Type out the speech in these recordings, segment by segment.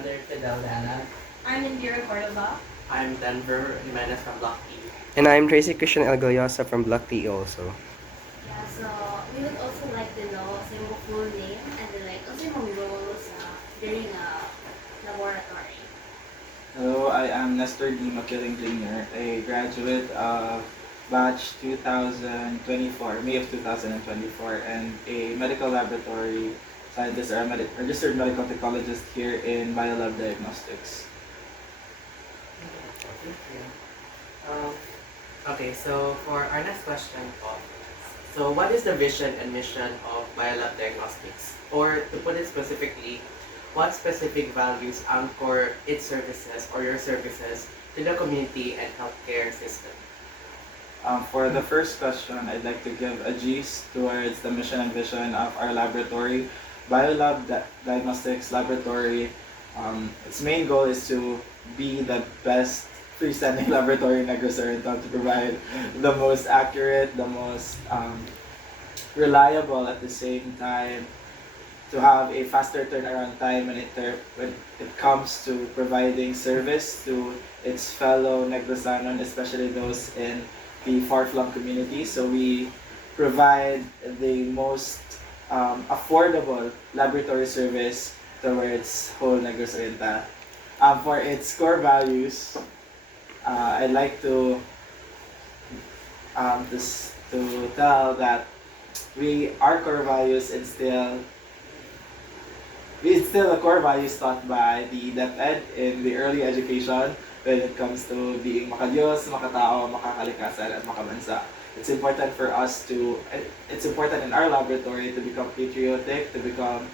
Alexander Fidel Dana. I'm Indira Cordova. I'm Denver Jimenez from Block E. And I'm Tracy Christian Elgoyosa from Block T also. Yeah, so we would also like to know sa yung full name and then like also yung roles during a laboratory. Hello, I am Nestor D. Makiling Jr., a graduate of batch 2024, May of 2024, and a medical laboratory scientist or a registered medical technologist here in Biolab Diagnostics. Okay, so for our next question po, so what is the vision and mission of Biolab Diagnostics? Or to put it specifically, what specific values anchor its services or your services to the community and healthcare system? For the first question, I'd like to give a gist towards the mission and vision of our laboratory. Biolab Diagnostics Laboratory, its main goal is to be the best freestanding laboratory in Negros Oriental to provide the most accurate, the most reliable at the same time, to have a faster turnaround time when it comes to providing service to its fellow Negrosanon, especially those in the far-flung community. So we provide the most affordable laboratory service towards whole Negros Oriental. For its core values, I'd like to tell that our core values we instill the core values taught by the DepEd in the early education when it comes to being makadiyos, makatao, makakalikasan, at makabansa. It's important in our laboratory to become patriotic, to become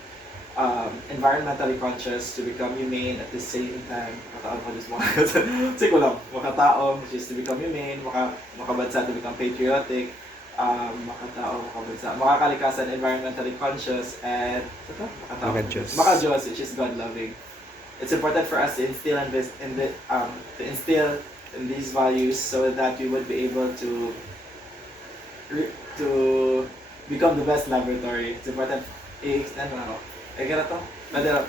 environmentally conscious, to become humane at the same time. Makatao, which is to become humane, makabansa, to become patriotic, makakalikasan, environmentally conscious, and makadiyos, which is God-loving. It's important for us to instill in these values so that we would be able to become the best laboratory. It's important. I-extend mo na ako. Ay, gano'n to? Pwede na.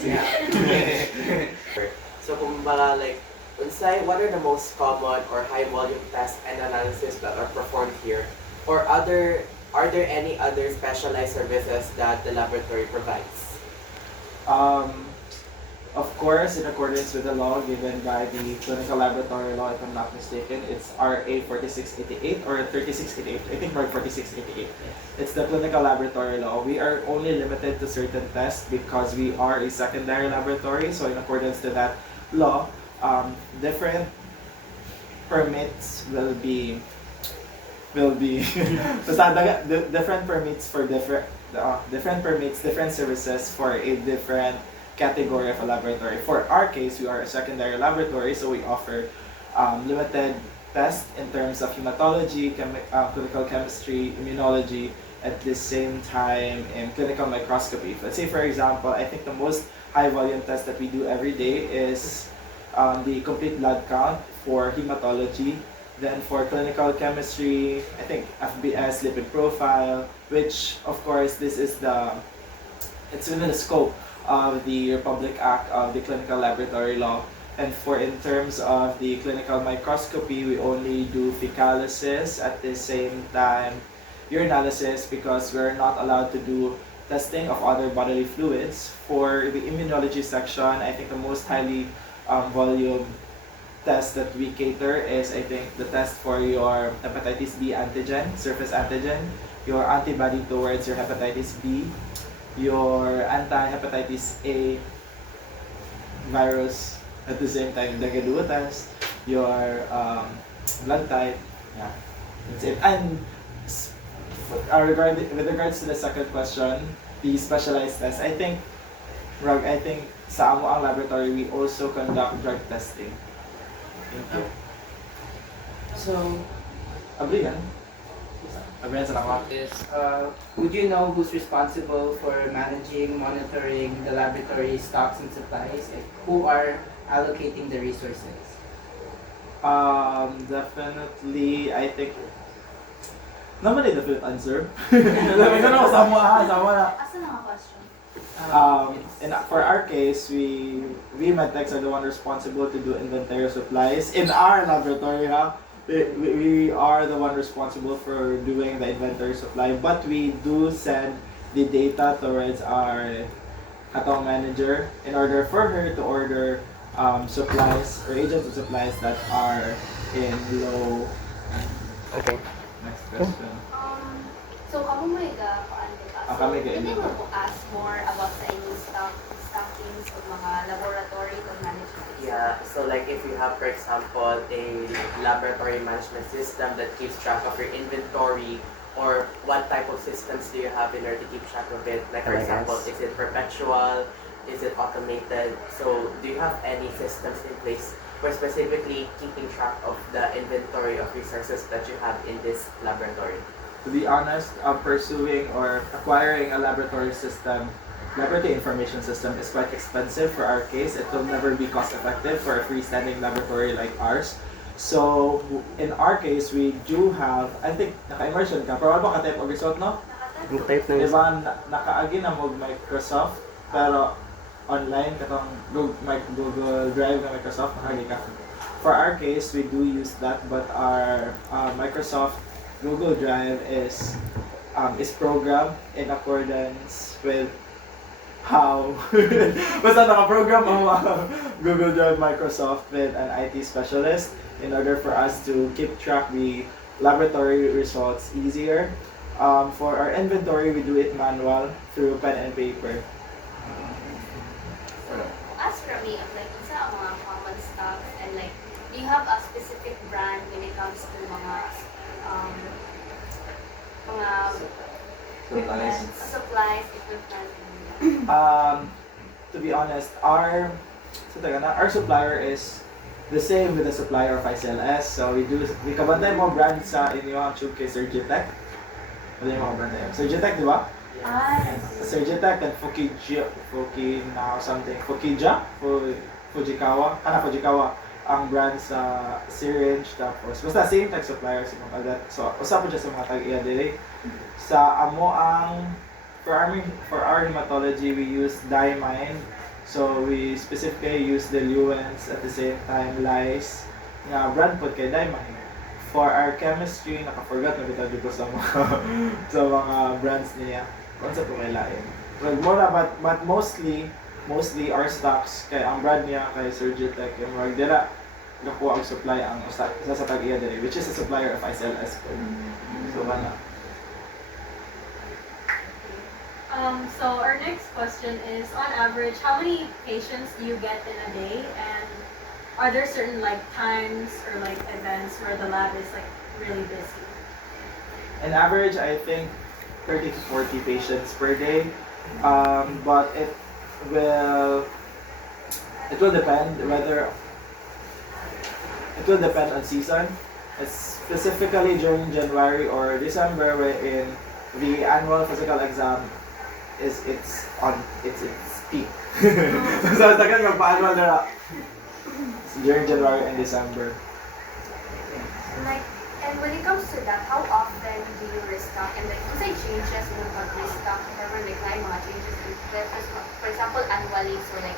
Sige. So kumbaga like, what are the most common or high volume tests and analysis that are performed here? Or are there any other specialized services that the laboratory provides? Of course, in accordance with the law given by the clinical laboratory law, if I'm not mistaken, it's RA 4688 or 3688. I think RA 4688. It's the clinical laboratory law. We are only limited to certain tests because we are a secondary laboratory. So in accordance to that law, different permits will be different permits for different services for a different category of a laboratory. For our case, we are a secondary laboratory, so we offer limited tests in terms of hematology, clinical chemistry, immunology, at the same time in clinical microscopy. Let's say, for example, I think the most high volume test that we do every day is the complete blood count for hematology. Then for clinical chemistry, I think FBS, lipid profile, which of course it's within the scope of the Republic Act of the Clinical Laboratory Law. And in terms of the clinical microscopy, we only do fecalysis, at the same time urinalysis, because we're not allowed to do testing of other bodily fluids. For the immunology section, I think the most highly volume test that we cater is, I think, the test for your hepatitis B antigen, surface antigen, your antibody towards your hepatitis B, your anti-hepatitis A virus, at the same time dengue test, your blood type, yeah, that's it. And with regards to the second question, the specialized test, I think sa amo ang laboratory, we also conduct drug testing. Thank you. So, Abrihan? would you know who's responsible for managing, monitoring the laboratory stocks and supplies? Like, who are allocating the resources? Definitely, I think naman ay definite answer. Sama na. Asa na nga question? For our case, we medtechs are the one responsible to do inventory of supplies in our laboratory. Ha? We are the one responsible for doing the inventory supply, but we do send the data towards our account manager in order for her to order supplies or agents and supplies that are in low. Okay. Next question. So kamo mo paano ba? So, Kami pwede ga-ina. mo po ask more about sa inyong stockings o mga laboratory o management? Yeah, so like if you have, for example, a laboratory management system that keeps track of your inventory, or what type of systems do you have in order to keep track of it? Like, for Like example, us. is it perpetual? Is it automated? So do you have any systems in place for specifically keeping track of the inventory of resources that you have in this laboratory? To be honest, pursuing or acquiring a laboratory system, laboratory information system is quite expensive for our case. It will never be cost effective for a freestanding laboratory like ours. So, in our case, we do have, I think, naka-immersion ka, pero ano ba ka-type og result, no? Yung type ng Diba, nakaagi na mo Microsoft, pero online, katong Google Drive na Microsoft, nakaagi ka. For our case, we do use that, but our Microsoft Google Drive is programmed in accordance with how basta naka-program ang Google Drive Microsoft with an IT specialist in order for us to keep track the laboratory results easier. For our inventory, we do it manual through pen and paper. So, as for me, like, isa ang mga common stocks and like, do you have a specific brand when it comes to mga supplies, equipment? To be honest, our supplier is the same with the supplier of ICLS. So we kabantay mo brand sa inyo ang tube kay Surgitech. Ano yung mga brand na yun? Surgitech, di ba? Surgitech and Fujikawa ang brand sa syringe, tapos basta same tech supplier sa mga kagat. So usa po siya sa mga tag-iya dili. Sa amo ang for our hematology, we use Diamine. So we specifically use the Luens at the same time Lice nga brand po kay Diamine. For our chemistry, naka-forgot na bitaw dito sa mga sa mga brands niya. Kung sa po may lain. But mura, but mostly our stocks kay ang brand niya kay Surgitech yung wag dira nakuha ang supply ang isa sa tag-iya diri, which is a supplier of ICLS po. So kana. So our next question is, on average, how many patients do you get in a day, and are there certain like times or like events where the lab is like really busy? On average, I think 30 to 40 patients per day. But it will depend on season. It's specifically during January or December, wherein the annual physical exam is its peak. So tagal magpa-annual na during January and December. Like, and when it comes to that, how often do you restock? And like, kung say changes in pag-restock, whatever, like, na yung mga changes in for example, annually, so like,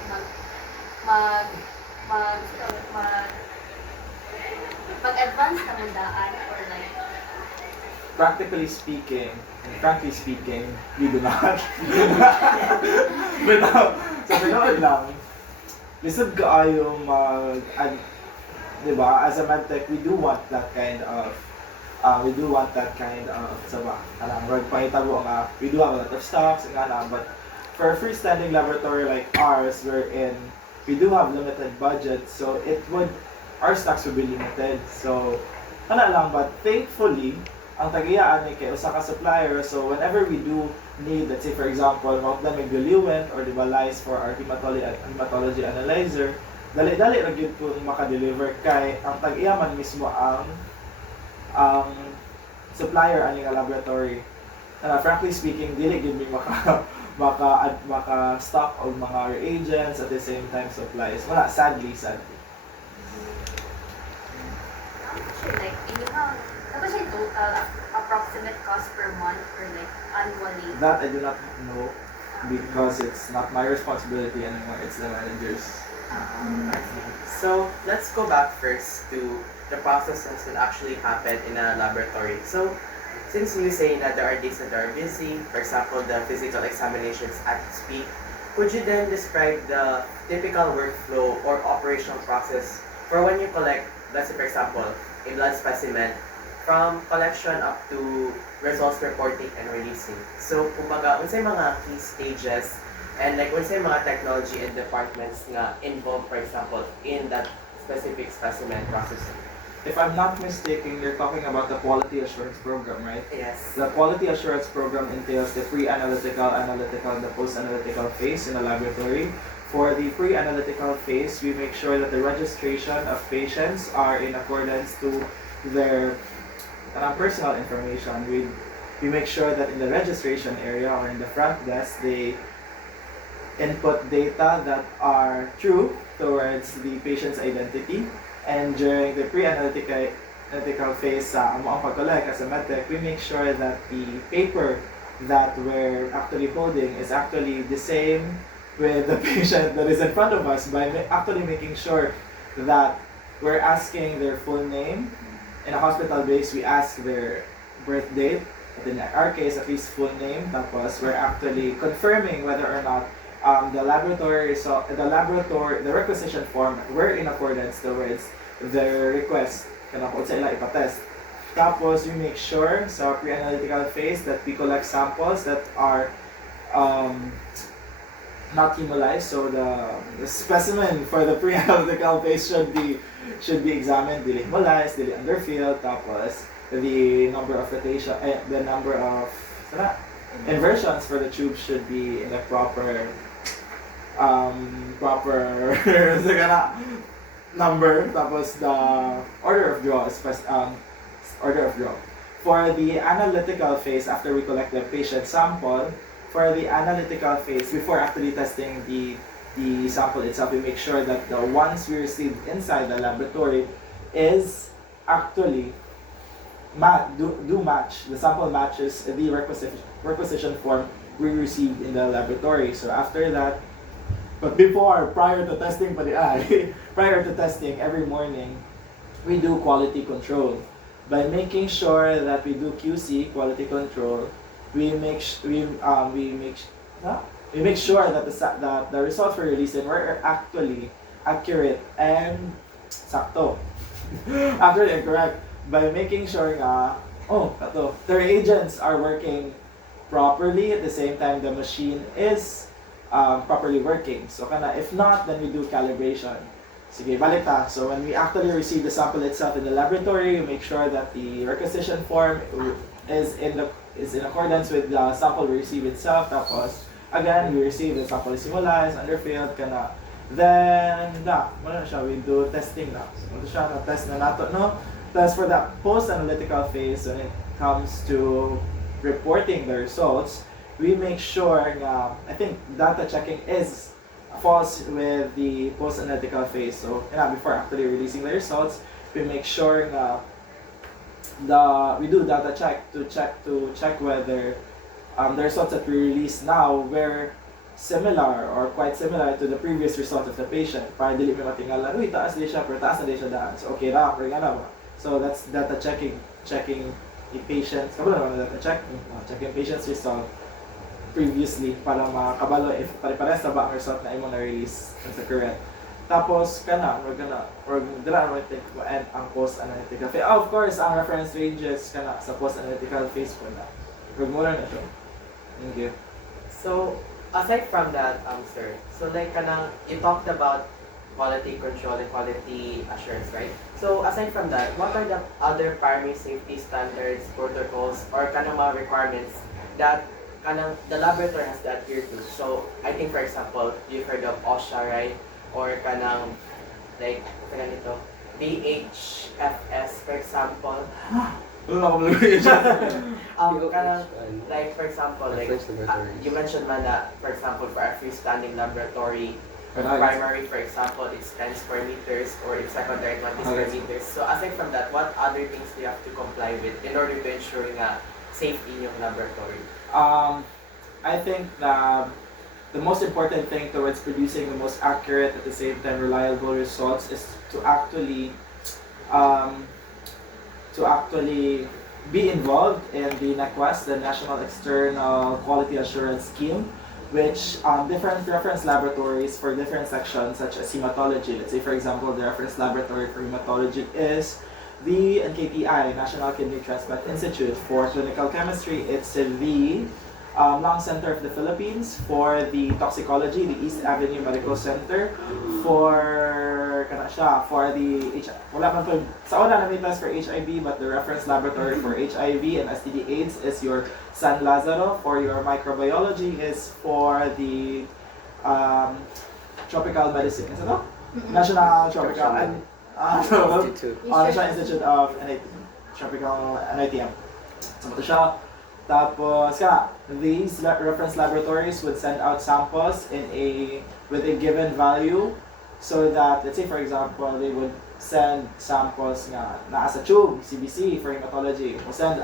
mag-advance na mundaan or like, Practically speaking, and frankly speaking, we do not. But sa pinood lang, lisod kaayong diba, as a medtech, we do want that kind of saba, pahitabo nga, we do have a lot of stocks, but for a freestanding laboratory like ours, wherein we do have limited budget, so our stocks would be limited. So, lang, but thankfully, ang tag-iyaan ay kay usa ka supplier, so whenever we do need, let's say for example, mauta may diluent or Lice for our hematology analyzer, dali-dali ra gyud kung maka-deliver kay ang tag-iyaman mismo ang supplier ani nga laboratory. Frankly speaking, dili gyud mi maka stock og mga reagents at the same time supplies. Wala, sadly. like, tapos yung total approximate cost per month or like annually? That I do not know. because it's not my responsibility anymore, it's the manager's. So let's go back first to the processes that actually happen in a laboratory. So since you say that there are days that are busy, for example, the physical examinations at its peak, could you then describe the typical workflow or operational process for when you collect, let's say for example, a blood specimen from collection up to results reporting and releasing? So kumbaga, unsay mga key stages and like unsay mga technology and departments nga involved, for example, in that specific specimen processing? If I'm not mistaken, you're talking about the quality assurance program, right? Yes. The quality assurance program entails the pre-analytical, analytical, and the post-analytical phase in the laboratory. For the pre-analytical phase, we make sure that the registration of patients are in accordance to their personal information. We make sure that in the registration area or in the front desk, they input data that are true towards the patient's identity. And during the pre-analytical phase sa ang pag-collect as a medtech, we make sure that the paper that we're actually holding is actually the same with the patient that is in front of us by actually making sure that we're asking their full name. In a hospital base, we ask their birth date, but in our case, at least full name. Tapos we're actually confirming whether or not the requisition form were in accordance towards their request kana po sa ila ipatest. Tapos we make sure sa pre-analytical phase that we collect samples that are not hemolyzed. So the specimen for the pre-analytical phase should be examined, dili hemolyzed, dili underfilled. Tapos the number of rotation, the number of inversions for the tube should be in the proper number. Tapos the order of draw is order of draw. For the analytical phase, after we collect the patient sample, for the analytical phase, before actually testing the sample itself, we make sure that the ones we received inside the laboratory is actually do match. The sample matches the requisition form we received in the laboratory. So after that, but prior to testing prior to testing, every morning, we do quality control. By making sure that we do QC, quality control, we make sure that the results we're releasing were actually accurate and sakto. Actually correct. By making sure the reagents are working properly at the same time the machine is properly working. So if not, then we do calibration. Sige, balik ta. So when we actually receive the sample itself in the laboratory, we make sure that the requisition form is in accordance with the sample we receive itself. Tapos again, we receive the sample is symbolized, underfilled, then we do testing na. So siya na test na nato, no? Thus for the post-analytical phase, when it comes to reporting the results, we make sure I think data checking falls with the post-analytical phase. So before actually releasing the results, we make sure we do data check to check whether the results that we release now were similar or quite similar to the previous result of the patient. Para dili may matingalan, uy, taas na siya, pero taas na siya daan. So okay ra, pero nga ba? So that's data checking the patients. Kabalo naman data checking patients result previously para makabalo if pare-pares na ba ang result na imo na-release sa current. Tapos or dila naman and ang post-analytical phase. Of course, ang reference ranges sa post-analytical phase po na. Huwag mo na siya. Thank you. So, aside from that, sir, so like you talked about quality control and quality assurance, right? So, aside from that, what are the other primary safety standards, protocols, or mga requirements that the laboratory has to adhere to? So, I think, for example, you've heard of OSHA, right? Or like, DHFS, for example. Like for example, like you mentioned man that, for example, for a freestanding laboratory, primary, for example, it's 10 square meters or it's secondary 20 square meters. So aside from that, what other things do you have to comply with in order to ensure safety in your laboratory? I think the the most important thing towards producing the most accurate at the same time reliable results is um, to actually be involved in the NAQUAS, the National External Quality Assurance Scheme, which different reference laboratories for different sections such as hematology. Let's say for example, the reference laboratory for hematology is the NKTI, National Kidney Transplant Institute. For clinical chemistry, it's the Lung Center of the Philippines. For the toxicology, the East Avenue Medical Center. For the wala man po sa una namin test for HIV, but the reference laboratory for HIV and STD/AIDS is your San Lazaro. For your microbiology is for the tropical medicine. Is ito? National Tropical and Institute. National Institute of Tropical NITM. So ito siya. Tapos these reference laboratories would send out samples with a given value, so that, let's say for example, they would send samples nga naa sa tube, CBC for hematology. We'll send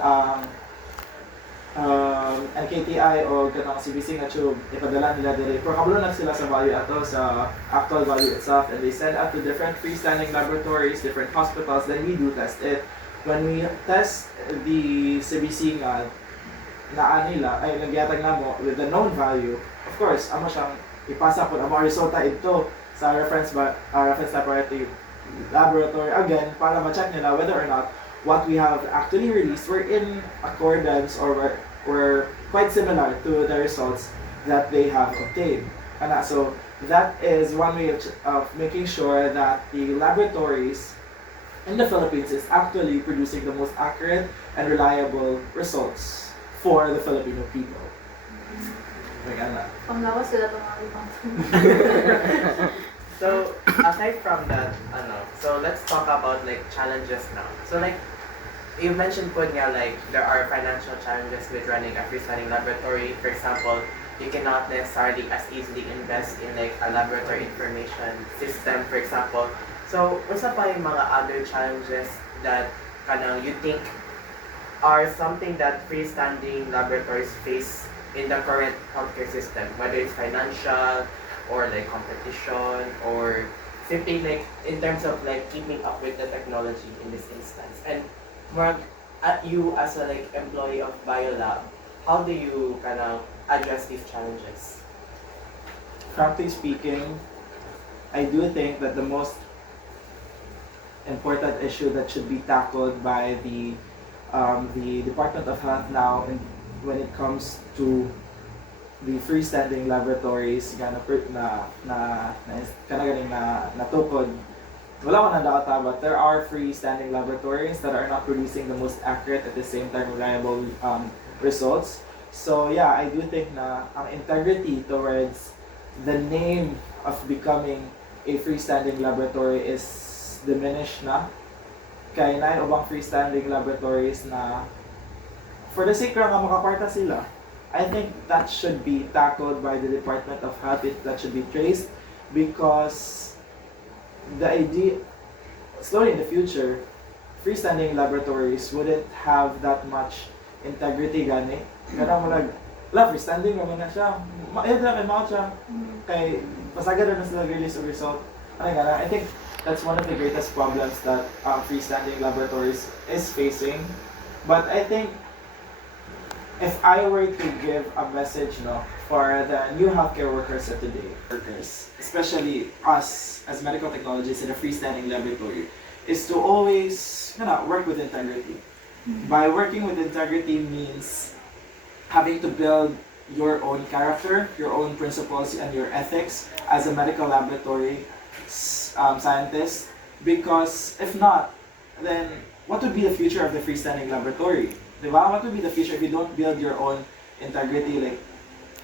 NKTI o ganang CBC nga tube, ipadala nila dili. Pero kabalo na sila sa value ato, sa actual value itself, and they send out to different freestanding laboratories, different hospitals, then we do test it. When we test the CBC nga, nila ay nagyatag namo with the known value, of course amo siyang ipasa po ang mga resulta ito sa reference laboratory again para ma-check nila whether or not what we have actually released were in accordance or were quite similar to the results that they have obtained. So that is one way of making sure that the laboratories in the Philippines is actually producing the most accurate and reliable results for the Filipino people. Panglawas sila itong So aside from that, so let's talk about like challenges now. So like you mentioned po nga, like there are financial challenges with running a freestanding laboratory. For example, you cannot necessarily as easily invest in like a laboratory information system, for example. So unsa pa yung mga other challenges that you think are something that freestanding laboratories face in the current healthcare system, whether it's financial or like competition or simply like in terms of like keeping up with the technology in this instance. And Mark, you as a like employee of Biolab, how do you address these challenges? Frankly speaking, I do think that the most important issue that should be tackled by the Department of Health now, when it comes to the freestanding laboratories natukod. Wala ko na data, but there are freestanding laboratories that are not producing the most accurate at the same time reliable results. So yeah, I do think na ang integrity towards the name of becoming a freestanding laboratory is diminished na. Kaya na ubang freestanding laboratories na for the sake nga makakwarta sila. I think that should be tackled by the Department of Health, that should be traced, because the idea, slowly in the future, freestanding laboratories wouldn't have that much integrity gani. Kaya mo freestanding naman na siya. Ayun na kay mga siya. Kay pasagad na sila release of result. I think that's one of the greatest problems that freestanding laboratories is facing. But I think if I were to give a message for the new healthcare workers of today, especially us as medical technologists in a freestanding laboratory, is to always work with integrity. By working with integrity means having to build your own character, your own principles, and your ethics as a medical laboratory scientist. Because if not, then what would be the future of the freestanding laboratory? Diba? What would be the future if you don't build your own integrity? Like,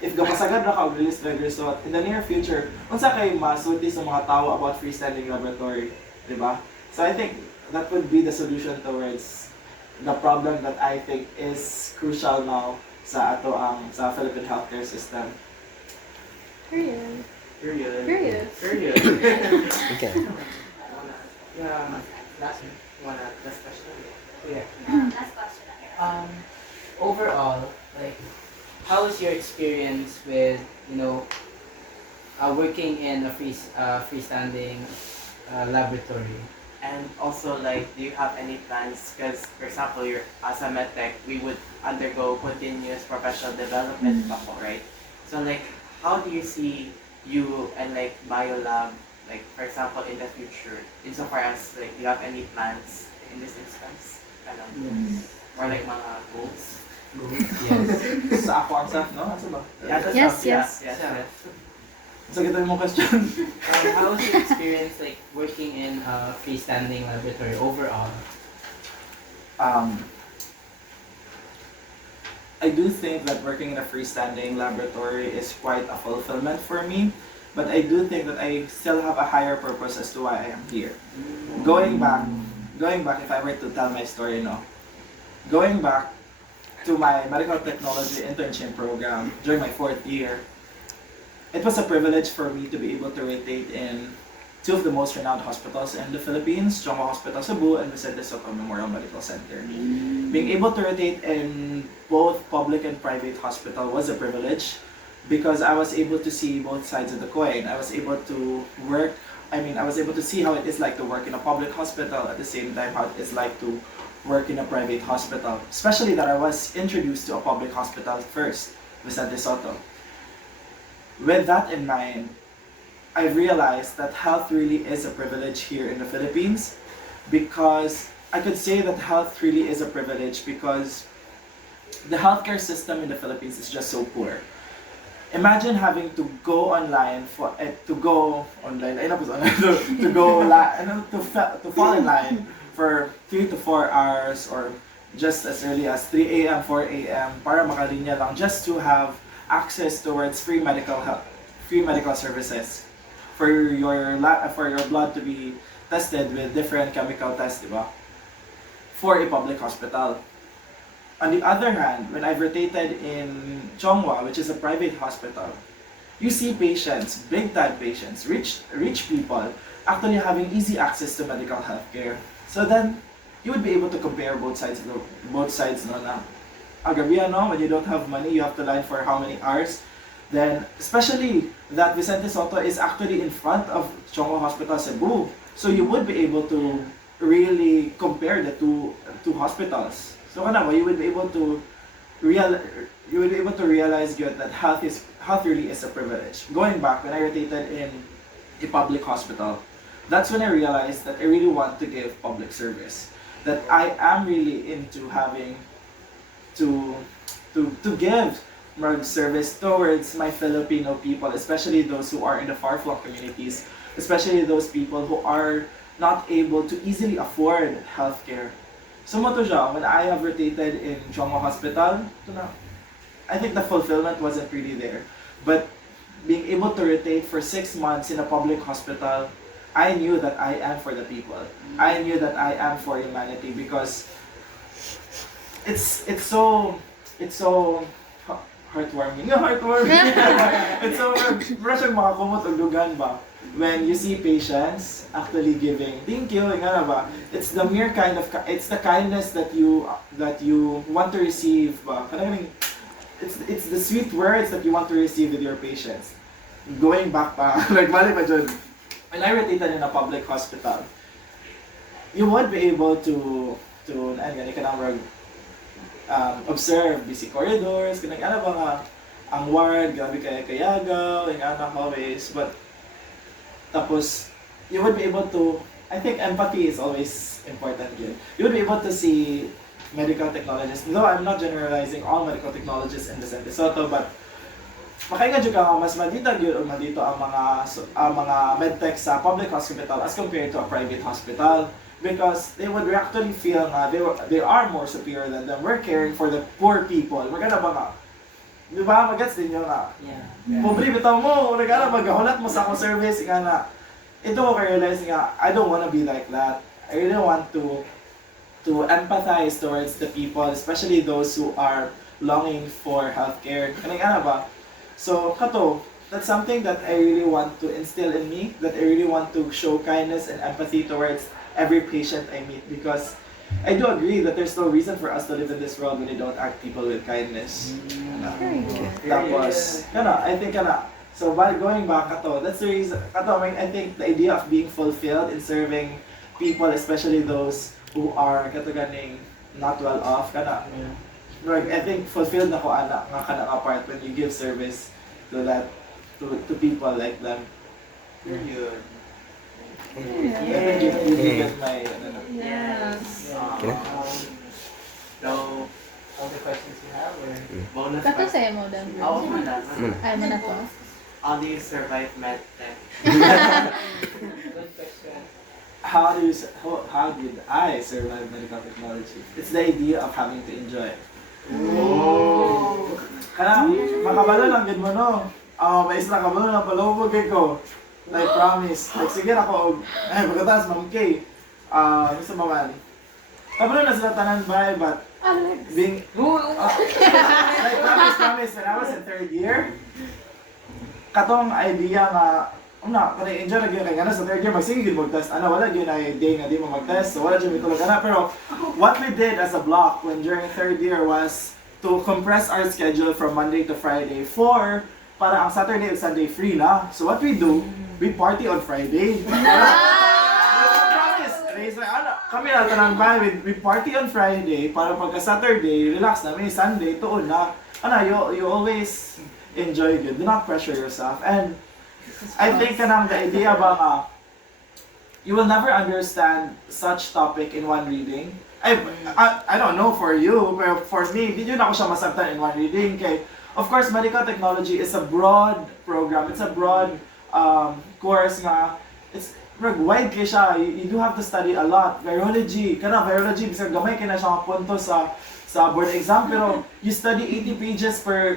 if gapasagad na ka-release the result, in the near future, unsa kay masulti sa mga tao about freestanding laboratory? Diba? So I think that would be the solution towards the problem that I think is crucial now sa sa Philippine healthcare system. Period. Period. Period. Period. Okay. Last question. yeah. Last question. Overall, like, how was your experience with, working in a freestanding laboratory. And also, like, do you have any plans? Because, for example, you're as a medtech, we would undergo continuous professional development, right? So, like, how do you see you and like biolab, like, for example, in the future, insofar as like, do you have any plans in this instance? Ano? Yes. Or like mga goals? Yes. Sa ako ang saf, no? Asa ba? Yeah, that's Yes, up, yes. yes. So, kita mo question. How was your experience like working in a freestanding laboratory overall? I do think that working in a freestanding laboratory is quite a fulfillment for me, but I do think that I still have a higher purpose as to why I am here. Going back, if I were to tell my story, no, going back to my medical technology internship program during my 4th year, it was a privilege for me to be able to rotate in two of the most renowned hospitals in the Philippines, Chongwa Hospital Cebu and Vicente Soto Memorial Medical Center. Being able to rotate in both public and private hospital was a privilege because I was able to see both sides of the coin. I was able to see how it is like to work in a public hospital, at the same time how it is like to work in a private hospital. Especially that I was introduced to a public hospital first, Vicente Soto. With that in mind, I realized that health really is a privilege here in the Philippines because I could say that health really is a privilege because the healthcare system in the Philippines is just so poor. Imagine having to go online to fall in line for 3 to 4 hours or just as early as 3 a.m., 4 a.m. para makalinya lang just to have access towards free medical services for your blood to be tested with different chemical tests, diba? For a public hospital. On the other hand, when I've rotated in Chongwa, which is a private hospital, you see patients, big time patients, rich people, actually having easy access to medical health care. So then, you would be able to compare both sides, no, na agabi, no, when you don't have money, you have to line for how many hours. Then, especially that Vicente Soto is actually in front of Chongwa Hospital Cebu. So you would be able to really compare the two hospitals. So you would be able to realize that health really is a privilege. Going back, when I rotated in a public hospital, that's when I realized that I really want to give public service. That I am really into having to give more service towards my Filipino people, especially those who are in the far-flung communities, especially those people who are not able to easily afford healthcare. So mo to siya, when I have rotated in Chongwa Hospital, I think the fulfillment wasn't really there. But being able to rotate for 6 months in a public hospital, I knew that I am for the people. I knew that I am for humanity because it's so heartwarming. It's so parang siyang makakumot og dugan ba when you see patients actually giving thank you nga na ba. It's the mere it's the kindness that you want to receive ba. Kanang it's the sweet words that you want to receive with your patients. Going back pa like balik pa dyan. When I rotated in a public hospital, you would be able to observe busy corridors, ano ba nga, ang ward, grabe kayagaw, yung hallways, but tapos, you would be able to, I think empathy is always important here. You would be able to see medical technologists, though I'm not generalizing all medical technologists in Vicente Soto, but makainga jud ka mas madita gyud og madito ang mga medtech sa public hospital as compared to a private hospital because they would actually feel nga they are more superior than them. We're caring for the poor people. Magana ba nga? Di ba? Magets din yun nga. Yeah. Pobre bitaw mo, nagana magahulat mo sa akong service nga na. Ito ko realize nga I don't want to be like that. I really want to empathize towards the people, especially those who are longing for healthcare. Kanang ba? So, that's something that I really want to instill in me, that I really want to show kindness and empathy towards every patient I meet because I do agree that there's no reason for us to live in this world when we don't act people with kindness. Tapos, I think So by going back, kato, that's the reason, kato, I think the idea of being fulfilled in serving people, especially those who are kato ganing not well off, kana, like, I think fulfilled na ko ana nga kana nga part when you give service to that to people like them. Yun. I think you get my ano. Yes. So, All the questions you have, or? bonus Kato question. sa'yo mo, Dan. Oo, muna. Ay, mo na to. How do you survive med tech? Good question. How did I survive medical technology? It's the idea of having to enjoy. Kana makabalo lang gid mo no. May isla kabalo lang palubog kay ko. Like promise. Like sige na ko ay pagkatapos Ma'am Kay. Gusto mo man. Kabalo na sila tanan ba but being like promise when I was in third year. Katong idea nga kada enjoy na gyud kay ngana sa third year magsige gyud mo test. Ana wala gyud ay day nga di mo mag-test. So wala gyud mitulog ana pero what we did as a block when during third year was to compress our schedule from Monday to Friday for para ang Saturday and Sunday free na. So what we do, we party on Friday. Promise. Kami na tanang ba, we party on Friday para pagka Saturday, relax na. May Sunday, tuon na. You always enjoy good. Do not pressure yourself. And I think kanang the idea ba nga, you will never understand such topic in one reading. I don't know for you, but for me, di yun ako siya masabtan in one reading. Kay, of course, medical technology is a broad program. It's a broad course nga. It's wide kay siya. You do have to study a lot. Virology, bisag gamay kay na siya punto sa board exam pero you study 80 pages per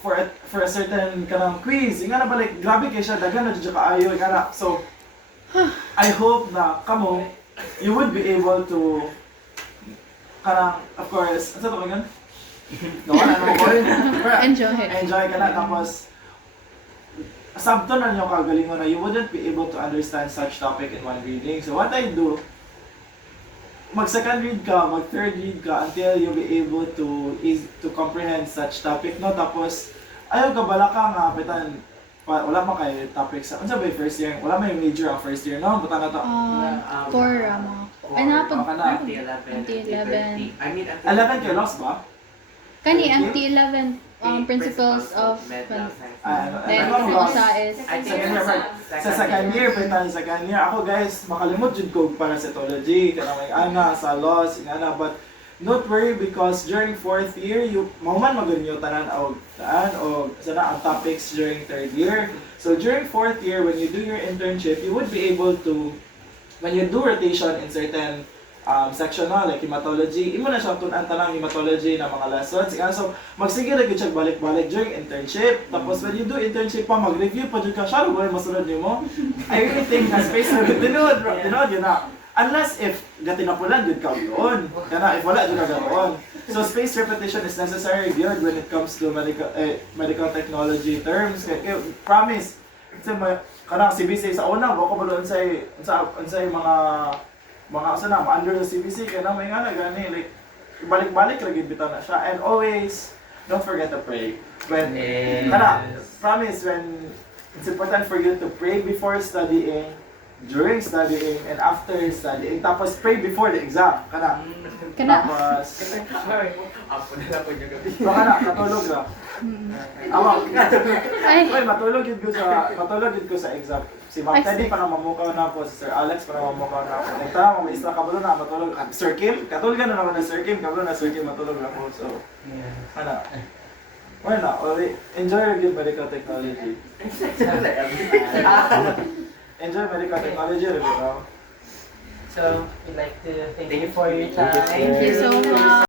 for a certain quiz. Nga na balik grabe kay siya daghan na jud kaayo kana. So I hope na kamo you would be able to of course, ano to ngayon? Nawala na mo ko enjoy ka na tapos sabto na niyo kagalingon na you wouldn't be able to understand such topic in one reading. So what I do, mag-second read ka, mag-third read ka until you'll be able to comprehend such topic, no? Tapos, ayaw ka bala ka nga, pitan, wala mo kay topic sa, unsa ba yung first year? Wala may major ang first year, no? Buta na to. Core mo. Ay, napag... Until 11. Until 11. I mean, 11 kayo lost ba? Kani, ang T11 principles of... medical science. Then, Ano yung lost? isa is... I think Second year, sa second year, pitan second year. Ako guys, makalimot jud ko parasitology, kana may ana, sa laws, inana, but not worry because during fourth year, mahuman magunyo tanan og sana ang topics during third year. So during fourth year, when you do your internship, you would be able to, when you do rotation in certain section na, like hematology, imo na siya tunan tanang hematology na mga lessons. So, magsige na siya balik-balik during internship. Tapos, when you do internship pa, mag-review pa dyan ka, siya, ano ba yung masunod niyo mo? I really think na space na tinood yun na. Unless if gatinapulan yun ka doon. Kana, if wala yun ka doon. So, space repetition is necessary yun when it comes to medical technology terms. Kaya, promise, kanang CBC sa una, wako ba doon sa mga asa na, under the CBC, kaya na may nga na gani, like, balik-balik lagi bitaw na siya. And always, don't forget to pray. When, promise, when it's important for you to pray before studying, during studying, and after studying, tapos pray before the exam, tapos, Sorry, apo na lang po yung gabi. katulog ra. Ay, matulog yun ko sa exam. Si Ma'am Teddy para mamukaw na ako, si Sir Alex para mamukaw na ako. Nagtama, may isla kabalo na matulog. Sir Kim, katulog ka na naman na Sir Kim, kabalo na Sir Kim, matulog na ako. So, enjoy your good medical technology. Enjoy medical technology, So, we'd like to thank you for your time. Thank you so much.